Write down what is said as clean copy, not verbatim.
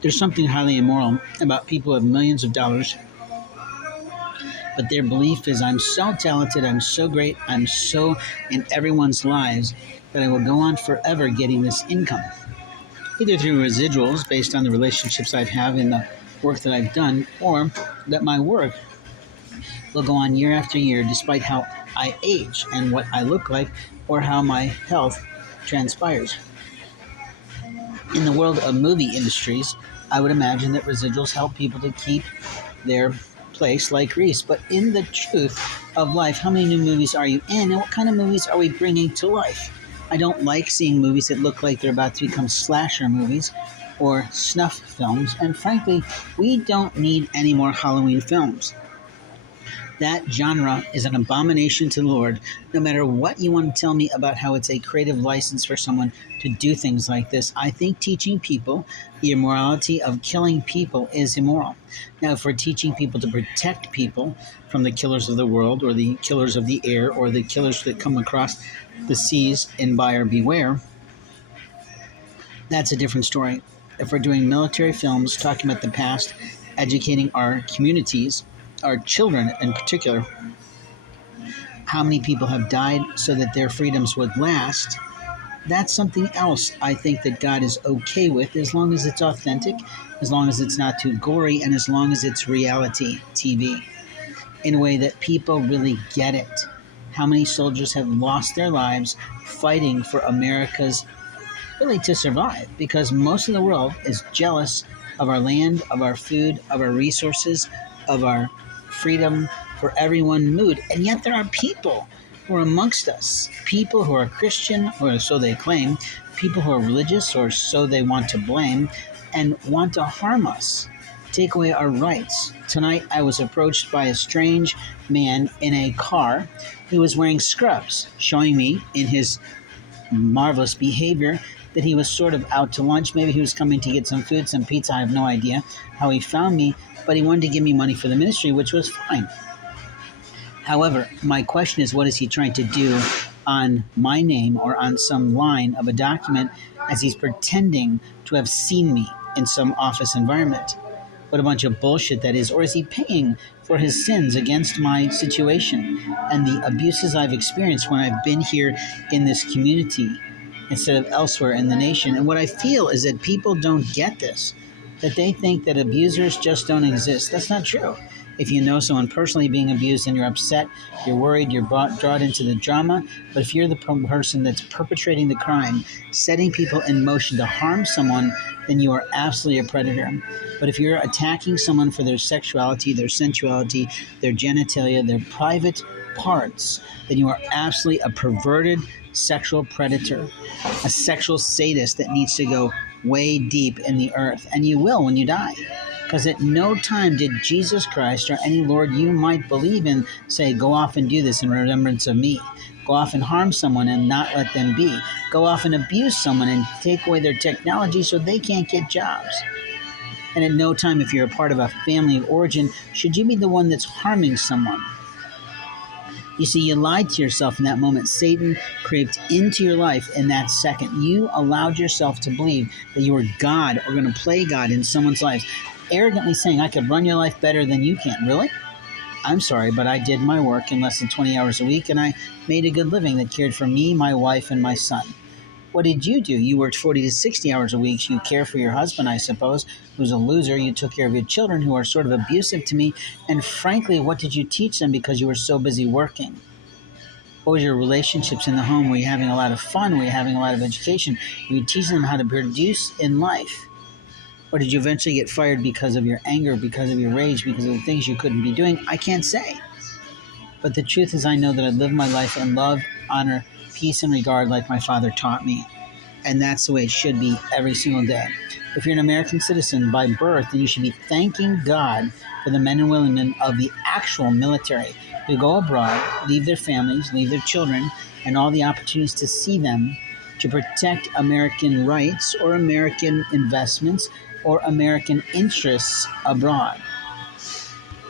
There's something highly immoral about people with millions of dollars, but their belief is I'm so talented, I'm so great, I'm so in everyone's lives that I will go on forever getting this income, either through residuals based on the relationships I have in the work that I've done, or that my work will go on year after year despite how I age and what I look like or how my health transpires. In the world of movie industries, I would imagine that residuals help people to keep their place like Greece. But in the truth of life, how many new movies are you in, and what kind of movies are we bringing to life? I don't like seeing movies that look like they're about to become slasher movies or snuff films, and frankly, we don't need any more Halloween films. That genre is an abomination to the Lord, no matter what you want to tell me about how it's a creative license for someone to do things like this. I think teaching people the immorality of killing people is immoral. Now, if we're teaching people to protect people from the killers of the world, or the killers of the air, or the killers that come across the seas in buyer beware, that's a different story. If we're doing military films talking about the past, educating our communities, our children in particular, how many people have died so that their freedoms would last, that's something else I think that God is okay with, as long as it's authentic, as long as it's not too gory, and as long as it's reality TV in a way that people really get it. How many soldiers have lost their lives fighting for America's really to survive, because most of the world is jealous of our land, of our food, of our resources, of our freedom for everyone mood. And yet there are people who are amongst us, people who are Christian, or so they claim, people who are religious, or so they want to blame, and want to harm us, take away our rights. Tonight I was approached by a strange man in a car who was wearing scrubs, showing me in his marvelous behavior that he was sort of out to lunch. Maybe he was coming to get some food, some pizza. I have no idea how he found me, but he wanted to give me money for the ministry, which was fine. However, my question is, what is he trying to do on my name or on some line of a document, as he's pretending to have seen me in some office environment? What a bunch of bullshit that is. Or is he paying for his sins against my situation and the abuses I've experienced when I've been here in this community instead of elsewhere in the nation? And what I feel is that people don't get this, that they think that abusers just don't exist. That's not true. If you know someone personally being abused and you're upset, you're worried, you're brought into the drama. But if you're the person that's perpetrating the crime, setting people in motion to harm someone, then you are absolutely a predator. But if you're attacking someone for their sexuality, their sensuality, their genitalia, their private parts, then you are absolutely a perverted sexual predator, a sexual sadist that needs to go way deep in the earth. And you will when you die. Because at no time did Jesus Christ or any Lord you might believe in say, go off and do this in remembrance of me. Go off and harm someone and not let them be. Go off and abuse someone and take away their technology so they can't get jobs. And at no time, if you're a part of a family of origin, should you be the one that's harming someone. You see, you lied to yourself in that moment. Satan crept into your life in that second. You allowed yourself to believe that you were God or going to play God in someone's life, arrogantly saying, I could run your life better than you can. Really? I'm sorry, but I did my work in less than 20 hours a week, and I made a good living that cared for me, my wife, and my son. What did you do? You worked 40 to 60 hours a week. You care for your husband, I suppose, who's a loser. You took care of your children, who are sort of abusive to me. And frankly, what did you teach them because you were so busy working? What was your relationships in the home? Were you having a lot of fun? Were you having a lot of education? Were you teaching them how to produce in life? Or did you eventually get fired because of your anger, because of your rage, because of the things you couldn't be doing? I can't say. But the truth is, I know that I live my life in love, honor, peace, and regard like my father taught me. And that's the way it should be every single day. If you're an American citizen by birth, then you should be thanking God for the men and women of the actual military who go abroad, leave their families, leave their children, and all the opportunities to see them, to protect American rights or American investments or American interests abroad.